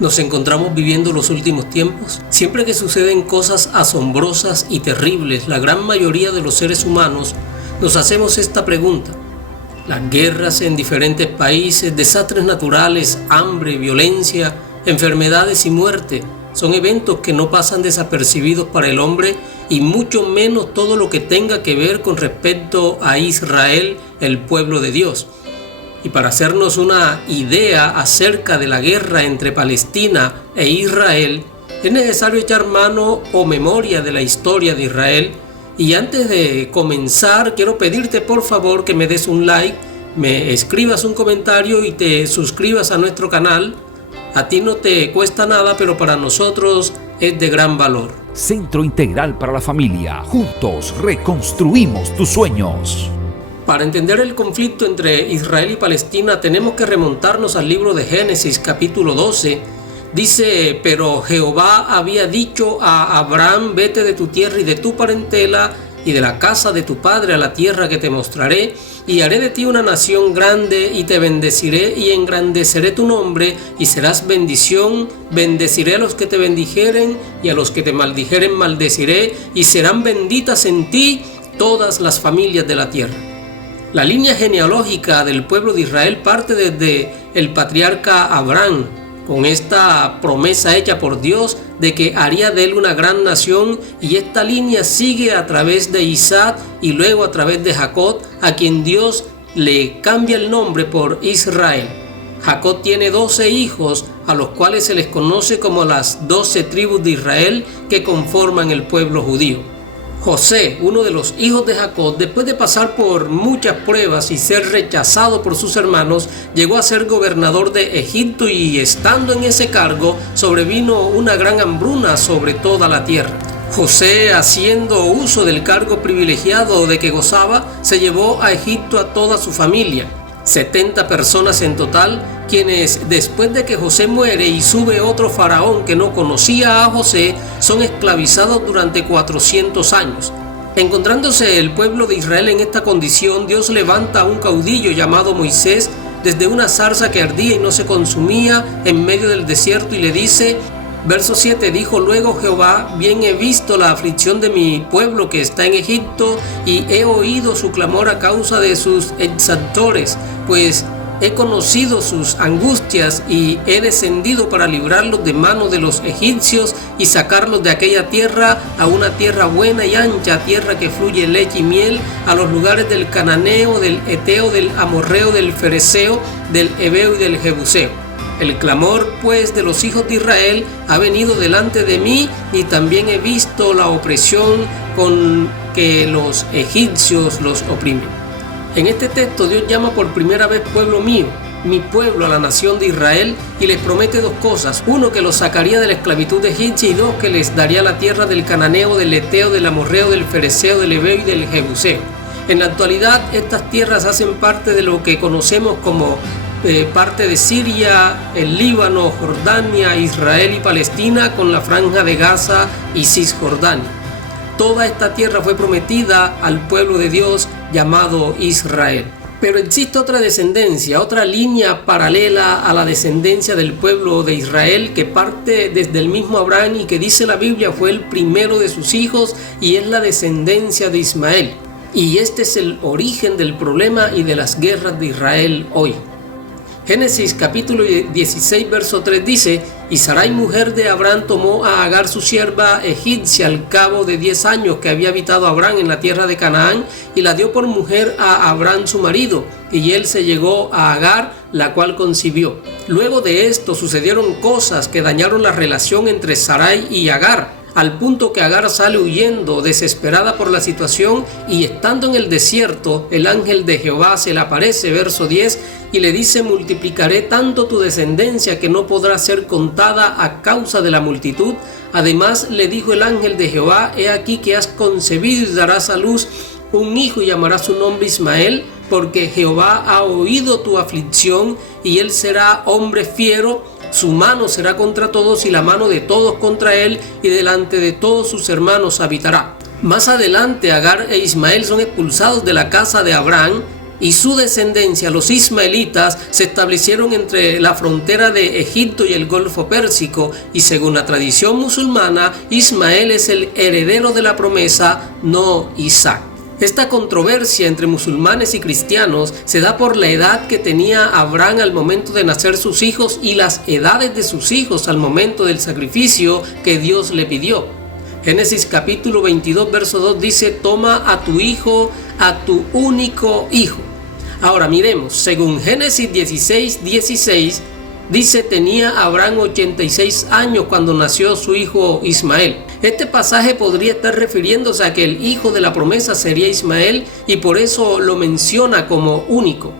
Nos encontramos viviendo los últimos tiempos. Siempre que suceden cosas asombrosas y terribles, la gran mayoría de los seres humanos nos hacemos esta pregunta. Las guerras en diferentes países, desastres naturales, hambre, violencia, enfermedades y muerte son eventos que no pasan desapercibidos para el hombre, y mucho menos todo lo que tenga que ver con respecto a Israel, el pueblo de Dios. Y para hacernos una idea acerca de la guerra entre Palestina e Israel, es necesario echar mano o memoria de la historia de Israel. Y antes de comenzar, quiero pedirte por favor que me des un like, me escribas un comentario y te suscribas a nuestro canal. A ti no te cuesta nada, pero para nosotros es de gran valor. Centro Integral para la Familia. Juntos reconstruimos tus sueños. Para entender el conflicto entre Israel y Palestina tenemos que remontarnos al libro de Génesis capítulo 12. Dice: pero Jehová había dicho a Abraham: vete de tu tierra y de tu parentela y de la casa de tu padre a la tierra que te mostraré, y haré de ti una nación grande, y te bendeciré y engrandeceré tu nombre, y serás bendición. Bendeciré a los que te bendijeren, y a los que te maldijeren maldeciré, y serán benditas en ti todas las familias de la tierra. La línea genealógica del pueblo de Israel parte desde el patriarca Abraham, con esta promesa hecha por Dios de que haría de él una gran nación, y esta línea sigue a través de Isaac y luego a través de Jacob, a quien Dios le cambia el nombre por Israel. Jacob tiene 12 hijos, a los cuales se les conoce como las 12 tribus de Israel que conforman el pueblo judío. José, uno de los hijos de Jacob, después de pasar por muchas pruebas y ser rechazado por sus hermanos, llegó a ser gobernador de Egipto, y estando en ese cargo sobrevino una gran hambruna sobre toda la tierra. José, haciendo uso del cargo privilegiado de que gozaba, se llevó a Egipto a toda su familia, 70 personas en total, quienes después de que José muere y sube otro faraón que no conocía a José, son esclavizados durante 400 años. Encontrándose el pueblo de Israel en esta condición, Dios levanta a un caudillo llamado Moisés desde una zarza que ardía y no se consumía en medio del desierto, y le dice, verso 7, dijo luego Jehová: bien he visto la aflicción de mi pueblo que está en Egipto, y he oído su clamor a causa de sus exactores, pues he conocido sus angustias, y he descendido para librarlos de mano de los egipcios y sacarlos de aquella tierra a una tierra buena y ancha, tierra que fluye leche y miel, a los lugares del cananeo, del eteo, del amorreo, del fereceo, del heveo y del jebuseo. El clamor pues de los hijos de Israel ha venido delante de mí, y también he visto la opresión con que los egipcios los oprimen. En este texto Dios llama por primera vez pueblo mío, mi pueblo, a la nación de Israel, y les promete dos cosas: uno, que los sacaría de la esclavitud egipcia, y dos, que les daría la tierra del cananeo, del eteo, del amorreo, del fereceo, del heveo y del jebuseo. En la actualidad estas tierras hacen parte de lo que conocemos como parte de Siria, el Líbano, Jordania, Israel y Palestina, con la franja de Gaza y Cisjordania. Toda esta tierra fue prometida al pueblo de Dios llamado Israel. Pero existe otra descendencia, otra línea paralela a la descendencia del pueblo de Israel, que parte desde el mismo Abraham y que dice la Biblia fue el primero de sus hijos, y es la descendencia de Ismael. Y este es el origen del problema y de las guerras de Israel hoy. Génesis capítulo 16 verso 3 dice: y Sarai, mujer de Abraham, tomó a Agar su sierva egipcia al cabo de 10 años que había habitado Abraham en la tierra de Canaán, y la dio por mujer a Abraham su marido, y él se llegó a Agar, la cual concibió. Luego de esto sucedieron cosas que dañaron la relación entre Sarai y Agar, al punto que Agar sale huyendo, desesperada por la situación, y estando en el desierto, el ángel de Jehová se le aparece, verso 10, y le dice: multiplicaré tanto tu descendencia que no podrá ser contada a causa de la multitud. Además le dijo el ángel de Jehová: he aquí que has concebido y darás a luz un hijo, y llamarás su nombre Ismael, porque Jehová ha oído tu aflicción, y él será hombre fiero. Su mano será contra todos, y la mano de todos contra él, y delante de todos sus hermanos habitará. Más adelante, Agar e Ismael son expulsados de la casa de Abraham, y su descendencia, los ismaelitas, se establecieron entre la frontera de Egipto y el Golfo Pérsico, y según la tradición musulmana, Ismael es el heredero de la promesa, no Isaac. Esta controversia entre musulmanes y cristianos se da por la edad que tenía Abraham al momento de nacer sus hijos y las edades de sus hijos al momento del sacrificio que Dios le pidió. Génesis capítulo 22 verso 2 dice: toma a tu hijo, a tu único hijo. Ahora miremos, según Génesis 16:16 dice: tenía Abraham 86 años cuando nació su hijo Ismael. Este pasaje podría estar refiriéndose a que el hijo de la promesa sería Ismael, y por eso lo menciona como único.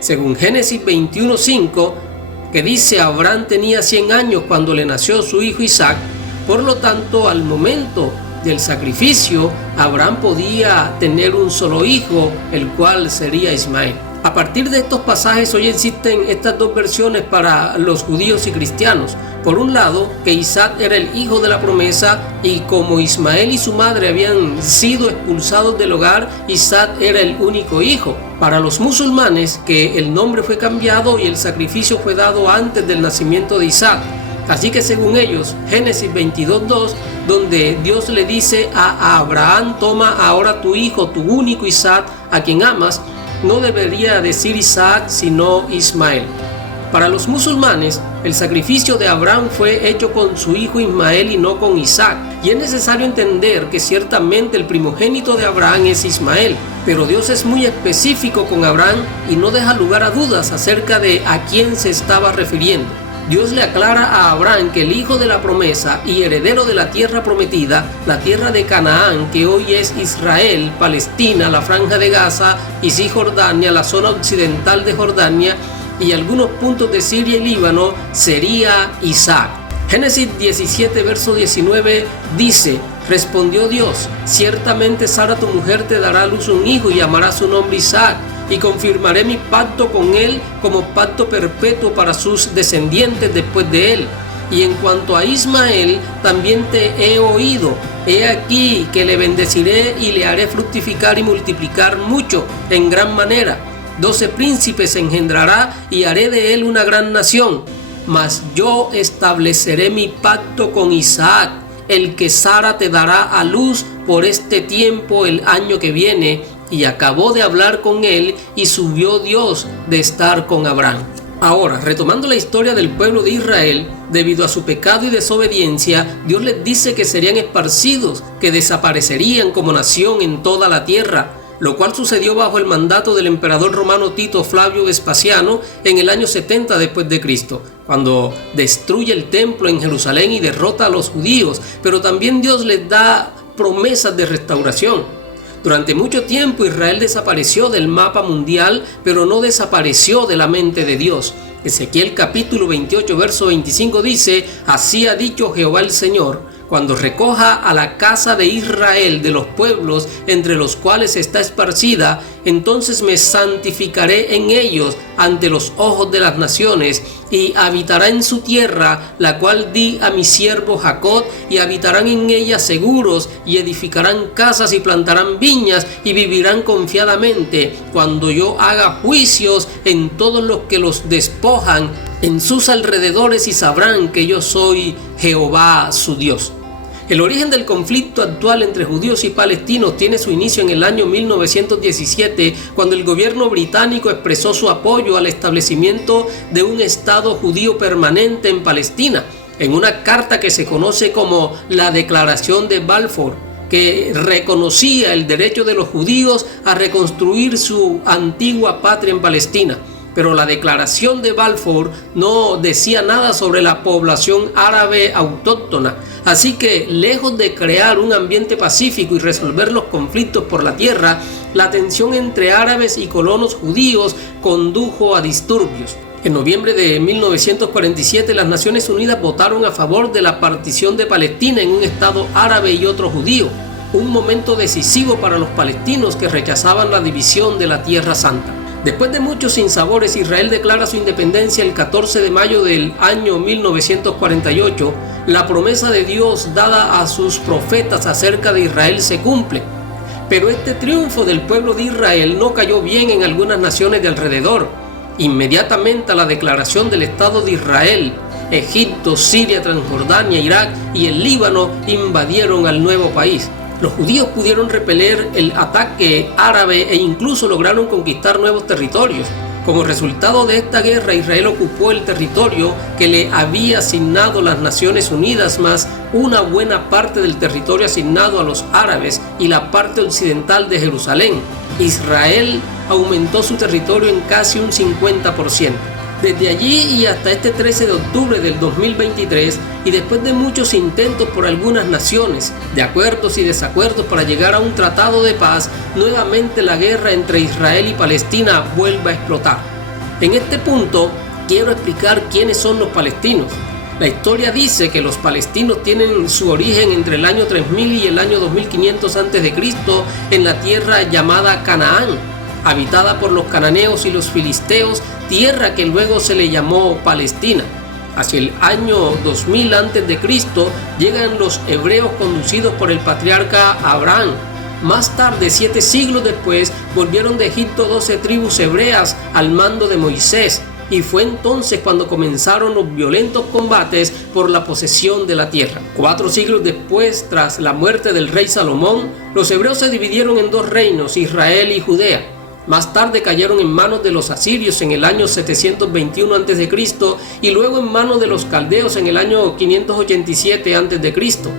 Según Génesis 21:5, que dice: Abraham tenía 100 años cuando le nació su hijo Isaac. Por lo tanto, al momento del sacrificio, Abraham podía tener un solo hijo, el cual sería Ismael. A partir de estos pasajes hoy existen estas dos versiones para los judíos y cristianos. Por un lado, que Isaac era el hijo de la promesa, y como Ismael y su madre habían sido expulsados del hogar, Isaac era el único hijo. Para los musulmanes, que el nombre fue cambiado y el sacrificio fue dado antes del nacimiento de Isaac. Así que según ellos, Génesis 22:2, donde Dios le dice a Abraham: toma ahora tu hijo, tu único Isaac, a quien amas, no debería decir Isaac, sino Ismael. Para los musulmanes, el sacrificio de Abraham fue hecho con su hijo Ismael y no con Isaac. Y es necesario entender que ciertamente el primogénito de Abraham es Ismael, pero Dios es muy específico con Abraham y no deja lugar a dudas acerca de a quién se estaba refiriendo. Dios le aclara a Abraham que el hijo de la promesa y heredero de la tierra prometida, la tierra de Canaán, que hoy es Israel, Palestina, la franja de Gaza y Cisjordania, la zona occidental de Jordania y algunos puntos de Siria y Líbano, sería Isaac. Génesis 17 verso 19 dice: respondió Dios: ciertamente Sara tu mujer te dará a luz un hijo y llamará su nombre Isaac, y confirmaré mi pacto con él como pacto perpetuo para sus descendientes después de él. Y en cuanto a Ismael, también te he oído. He aquí que le bendeciré y le haré fructificar y multiplicar mucho, en gran manera. 12 príncipes engendrará y haré de él una gran nación. Mas yo estableceré mi pacto con Isaac, el que Sara te dará a luz por este tiempo el año que viene. Y acabó de hablar con él y subió Dios de estar con Abraham. Ahora, retomando la historia del pueblo de Israel, debido a su pecado y desobediencia, Dios les dice que serían esparcidos, que desaparecerían como nación en toda la tierra, lo cual sucedió bajo el mandato del emperador romano Tito Flavio Vespasiano en el año 70 después de Cristo, cuando destruye el templo en Jerusalén y derrota a los judíos, pero también Dios les da promesas de restauración. Durante mucho tiempo Israel desapareció del mapa mundial, pero no desapareció de la mente de Dios. Ezequiel capítulo 28 verso 25 dice: así ha dicho Jehová el Señor: cuando recoja a la casa de Israel de los pueblos entre los cuales está esparcida, entonces me santificaré en ellos ante los ojos de las naciones, y habitará en su tierra, la cual di a mi siervo Jacob, y habitarán en ella seguros, y edificarán casas y plantarán viñas, y vivirán confiadamente, cuando yo haga juicios en todos los que los despojan en sus alrededores, y sabrán que yo soy Jehová su Dios. El origen del conflicto actual entre judíos y palestinos tiene su inicio en el año 1917, cuando el gobierno británico expresó su apoyo al establecimiento de un Estado judío permanente en Palestina, en una carta que se conoce como la Declaración de Balfour, que reconocía el derecho de los judíos a reconstruir su antigua patria en Palestina. Pero la Declaración de Balfour no decía nada sobre la población árabe autóctona. Así que, lejos de crear un ambiente pacífico y resolver los conflictos por la tierra, la tensión entre árabes y colonos judíos condujo a disturbios. En noviembre de 1947, las Naciones Unidas votaron a favor de la partición de Palestina en un estado árabe y otro judío. Un momento decisivo para los palestinos que rechazaban la división de la Tierra Santa. Después de muchos sinsabores, Israel declara su independencia el 14 de mayo del año 1948. La promesa de Dios dada a sus profetas acerca de Israel se cumple. Pero este triunfo del pueblo de Israel no cayó bien en algunas naciones de alrededor. Inmediatamente a la declaración del Estado de Israel, Egipto, Siria, Transjordania, Irak y el Líbano invadieron al nuevo país. Los judíos pudieron repeler el ataque árabe e incluso lograron conquistar nuevos territorios. Como resultado de esta guerra, Israel ocupó el territorio que le había asignado las Naciones Unidas, más una buena parte del territorio asignado a los árabes y la parte occidental de Jerusalén. Israel aumentó su territorio en casi un 50%. Desde allí y hasta este 13 de octubre del 2023, y después de muchos intentos por algunas naciones, de acuerdos y desacuerdos para llegar a un tratado de paz, nuevamente la guerra entre Israel y Palestina vuelve a explotar. En este punto, quiero explicar quiénes son los palestinos. La historia dice que los palestinos tienen su origen entre el año 3000 y el año 2500 a.C. en la tierra llamada Canaán, habitada por los cananeos y los filisteos, tierra que luego se le llamó Palestina. Hacia el año 2000 a.C. llegan los hebreos conducidos por el patriarca Abraham. Más tarde, 7 siglos después, volvieron de Egipto 12 tribus hebreas al mando de Moisés, y fue entonces cuando comenzaron los violentos combates por la posesión de la tierra. 4 siglos después, tras la muerte del rey Salomón, los hebreos se dividieron en 2 reinos, Israel y Judea. Más tarde cayeron en manos de los asirios en el año 721 a.C. y luego en manos de los caldeos en el año 587 a.C.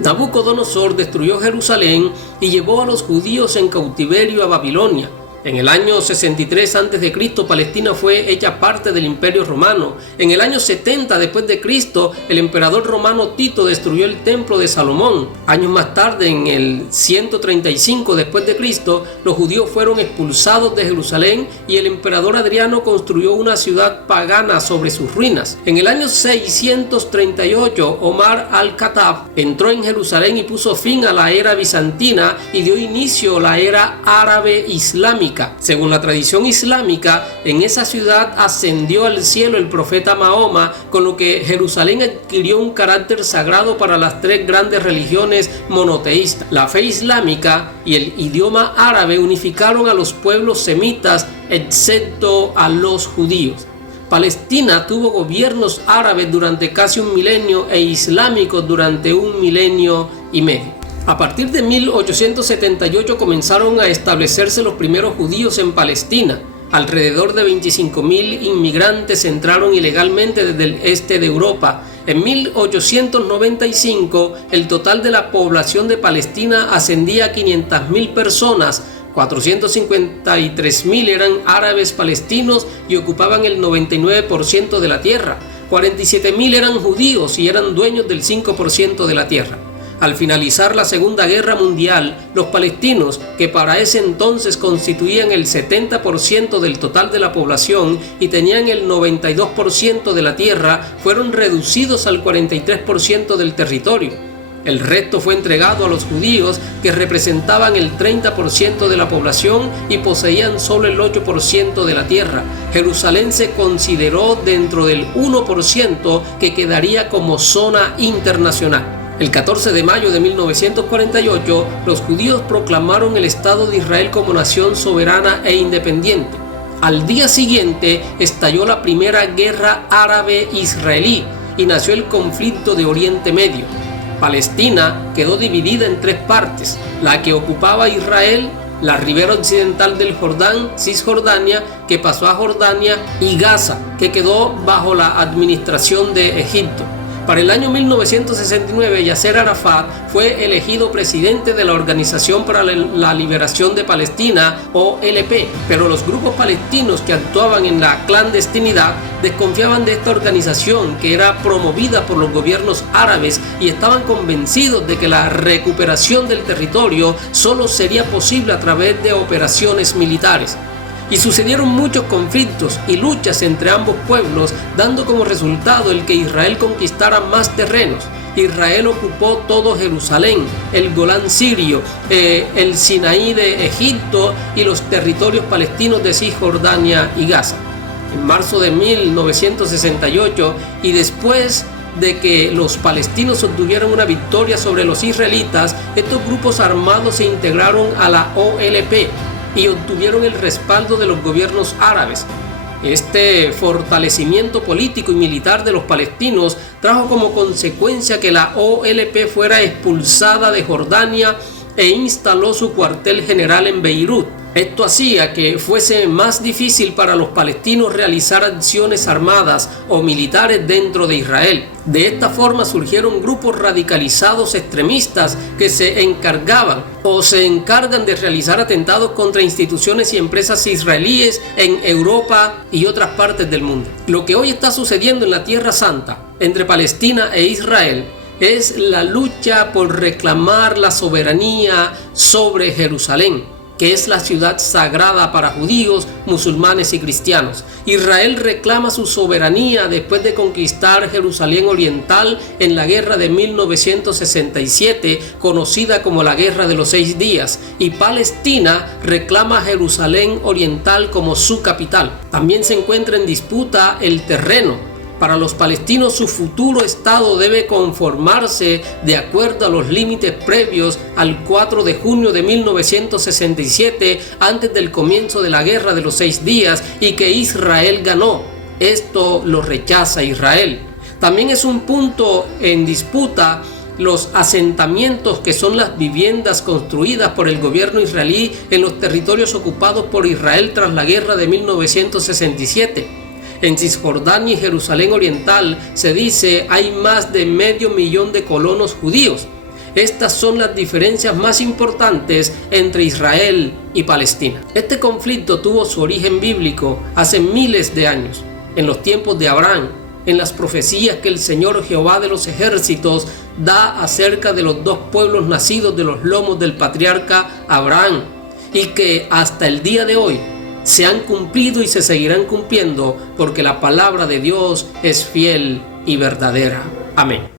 Nabucodonosor destruyó Jerusalén y llevó a los judíos en cautiverio a Babilonia. En el año 63 a.C. Palestina fue hecha parte del Imperio Romano. En el año 70 después de Cristo, el emperador romano Tito destruyó el templo de Salomón. Años más tarde, en el 135 después de Cristo, los judíos fueron expulsados de Jerusalén y el emperador Adriano construyó una ciudad pagana sobre sus ruinas. En el año 638, Omar al-Khattab entró en Jerusalén y puso fin a la era bizantina y dio inicio a la era árabe islámica. Según la tradición islámica, en esa ciudad ascendió al cielo el profeta Mahoma, con lo que Jerusalén adquirió un carácter sagrado para las 3 grandes religiones monoteístas. La fe islámica y el idioma árabe unificaron a los pueblos semitas, excepto a los judíos. Palestina tuvo gobiernos árabes durante casi un milenio e islámicos durante un milenio y medio. A partir de 1878 comenzaron a establecerse los primeros judíos en Palestina. Alrededor de 25.000 inmigrantes entraron ilegalmente desde el este de Europa. En 1895, el total de la población de Palestina ascendía a 500.000 personas. 453.000 eran árabes palestinos y ocupaban el 99% de la tierra. 47.000 eran judíos y eran dueños del 5% de la tierra. Al finalizar la Segunda Guerra Mundial, los palestinos, que para ese entonces constituían el 70% del total de la población y tenían el 92% de la tierra, fueron reducidos al 43% del territorio. El resto fue entregado a los judíos, que representaban el 30% de la población y poseían solo el 8% de la tierra. Jerusalén se consideró dentro del 1% que quedaría como zona internacional. El 14 de mayo de 1948, los judíos proclamaron el Estado de Israel como nación soberana e independiente. Al día siguiente, estalló la primera guerra árabe-israelí y nació el conflicto de Oriente Medio. Palestina quedó dividida en 3 partes: la que ocupaba Israel, la ribera occidental del Jordán, Cisjordania, que pasó a Jordania, y Gaza, que quedó bajo la administración de Egipto. Para el año 1969, Yasser Arafat fue elegido presidente de la Organización para la Liberación de Palestina, OLP, pero los grupos palestinos que actuaban en la clandestinidad desconfiaban de esta organización, que era promovida por los gobiernos árabes, y estaban convencidos de que la recuperación del territorio solo sería posible a través de operaciones militares. Y sucedieron muchos conflictos y luchas entre ambos pueblos, dando como resultado el que Israel conquistara más terrenos. Israel ocupó todo Jerusalén, el Golán sirio, el Sinaí de Egipto y los territorios palestinos de Cisjordania y Gaza. En marzo de 1968 y después de que los palestinos obtuvieran una victoria sobre los israelitas, estos grupos armados se integraron a la OLP y obtuvieron el respaldo de los gobiernos árabes. Este fortalecimiento político y militar de los palestinos trajo como consecuencia que la OLP fuera expulsada de Jordania e instaló su cuartel general en Beirut. Esto hacía que fuese más difícil para los palestinos realizar acciones armadas o militares dentro de Israel. De esta forma surgieron grupos radicalizados extremistas que se encargaban o se encargan de realizar atentados contra instituciones y empresas israelíes en Europa y otras partes del mundo. Lo que hoy está sucediendo en la Tierra Santa entre Palestina e Israel es la lucha por reclamar la soberanía sobre Jerusalén, que es la ciudad sagrada para judíos, musulmanes y cristianos. Israel reclama su soberanía después de conquistar Jerusalén Oriental en la guerra de 1967, conocida como la Guerra de los 6 días, y Palestina reclama Jerusalén Oriental como su capital. También se encuentra en disputa el terreno. Para los palestinos, su futuro estado debe conformarse de acuerdo a los límites previos al 4 de junio de 1967, antes del comienzo de la Guerra de los 6 días, y que Israel ganó. Esto lo rechaza Israel. También es un punto en disputa los asentamientos, que son las viviendas construidas por el gobierno israelí en los territorios ocupados por Israel tras la Guerra de 1967. En Cisjordania y Jerusalén Oriental se dice hay más de 500,000 de colonos judíos. Estas son las diferencias más importantes entre Israel y Palestina. Este conflicto tuvo su origen bíblico hace miles de años, en los tiempos de Abraham, en las profecías que el Señor Jehová de los ejércitos da acerca de los 2 pueblos nacidos de los lomos del patriarca Abraham, y que hasta el día de hoy se han cumplido y se seguirán cumpliendo, porque la palabra de Dios es fiel y verdadera. Amén.